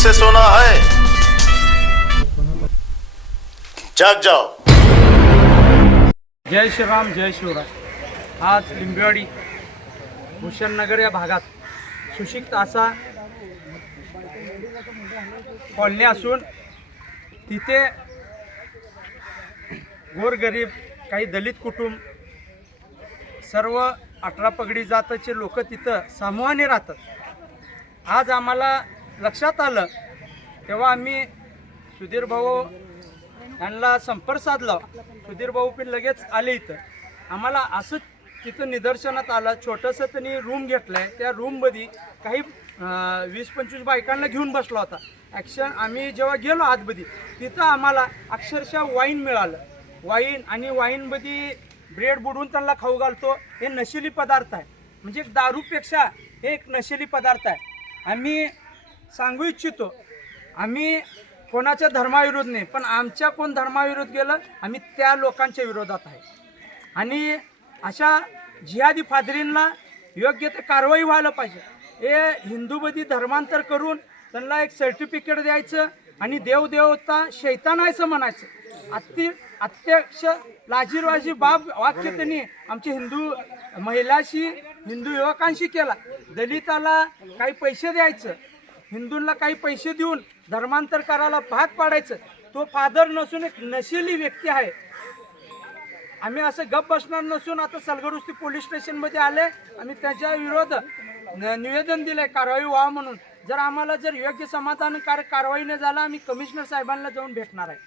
सोना है। जाग जाओ। जय श्रीराम जय शिवराय। आज लिंबेवाडी भूषणनगर या भागात सुशिक्त असा कॉलनी असून तिथे गोरगरीब काही दलित कुटुंब सर्व अठरा पगडी जाताचे लोक तिथं समूहाने राहतात. आज आम्हाला लक्षात आलं तेव्हा आम्ही सुधीर भाऊ यांना संपर्क साधला. सुधीर भाऊ पण लगेच आले इथं. आम्हाला असं तिथं निदर्शनात आलं छोटंसं त्यांनी रूम घेतलं आहे त्या रूममध्ये काही वीस पंचवीस बायकांना घेऊन बसला होता. ॲक्शन आम्ही जेव्हा गेलो आतमध्ये तिथं आम्हाला अक्षरशः वाईन मिळालं. वाईन आणि वाईनमध्ये ब्रेड बुडून त्यांना खाऊ घालतो हे नशिली पदार्थ आहे. म्हणजे दारूपेक्षा हे एक नशिली पदार्थ आहे. आम्ही सांगू इच्छितो. आम्ही कोणाच्या धर्माविरोध नाही पण आमच्या कोण धर्माविरोध गेलं आम्ही त्या लोकांच्या विरोधात आहे. आणि अशा जिहादी फादरींना योग्य ते कारवाई व्हायला पाहिजे. हे हिंदूमध्ये धर्मांतर करून त्यांना एक सर्टिफिकेट द्यायचं आणि देवदेवता असं म्हणायचं. अति अत्यक्ष लाजीरवाजी बाब वाक्य त्यांनी आमच्या हिंदू महिलाशी हिंदू युवकांशी केला. दलिताला काही पैसे द्यायचं. हिंदूंना काही पैसे देऊन धर्मांतर करायला भाग पाडायचं तो फादर नसून एक नशिली व्यक्ती आहे. आम्ही असं गप बसणार नसून आता सलगडुस्ती पोलीस स्टेशनमध्ये आले आणि त्याच्या विरोध न- निवेदन दिलंय कारवाई व्हावं म्हणून. जर आम्हाला जर योग्य समाधानकारक कारवाई न झाला आम्ही कमिशनर साहेबांना जाऊन भेटणार आहे.